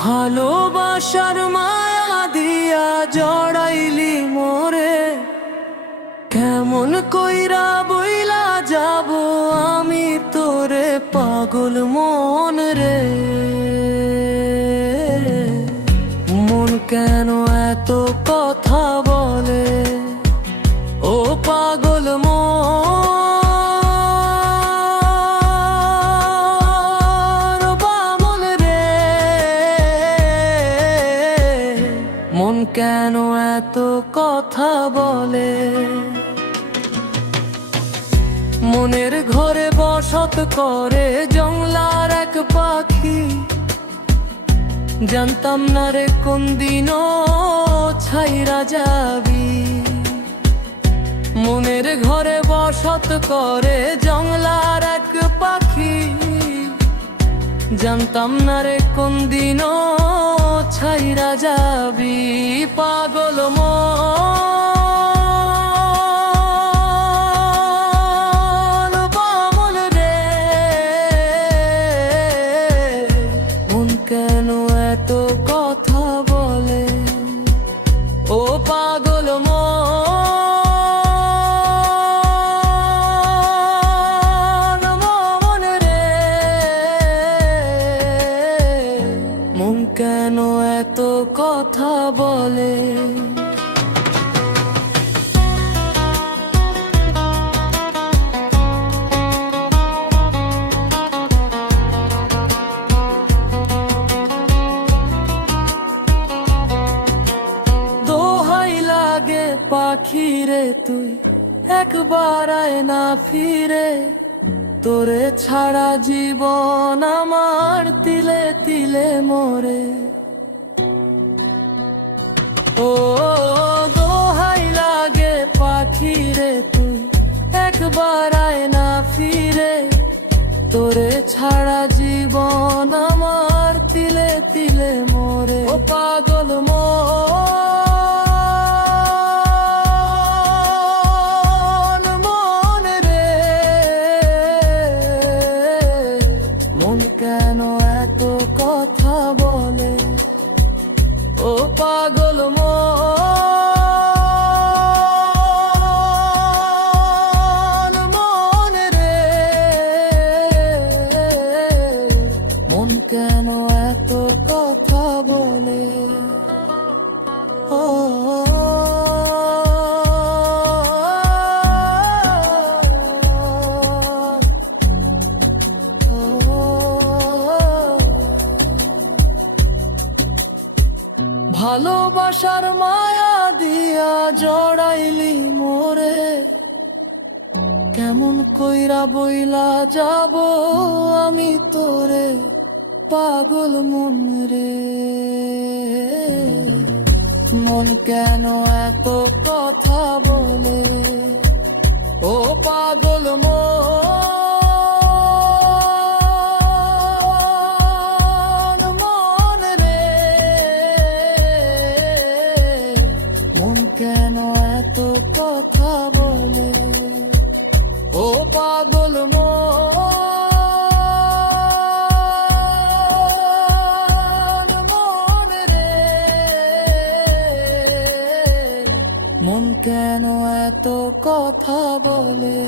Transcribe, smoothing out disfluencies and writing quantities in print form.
ভালোবাসার মায়া দিয়া জড়াইলি মোরে, কেমন কইরা বইলা যাব আমি তোরে পাগল মন রে। মন কেন এত কথা বলে ও পাগল মন কেন এত কথা বলে। মনের ঘরে বসত করে জংলার এক পাখি, জানতাম না রে কোন দিনও ছাইরা যাবি। মনের ঘরে বসত করে জংলার এক পাখি, জানতাম না রে কোন দিনও ছাইরা যাবি। পাগল মন পাগল রে, মন কেন এত কথা বলে ও পাগল মন রে। মন কেন এত কথা বলে। দোহাই লাগে পাখি রে তুই একবার আয় না ফিরে, তোরে ছাড়া জীবন আমার তিলে তিলে মরে। ও দোহাই লাগে পাখি রে তুই একবার আয় না ফিরে, তোরে ছাড়া জীবন আমার তিলে তিলে মরে। ও পাগল মন রে, মন কেন এত কথা বলে ও পাগল মন রে। মন কেন এত কথা বলে। ও ভালোবাসার মায়া দিয়া জড়াইলি মোরে, কেমন কইরা বইলা যাব আমি তোরে পাগল মন রে। মন কেন এত কথা বলে ও পাগল মন রে। মন কেন এত কথা বলে ও পাগল মন রে। মন কেন এত কথা বলে।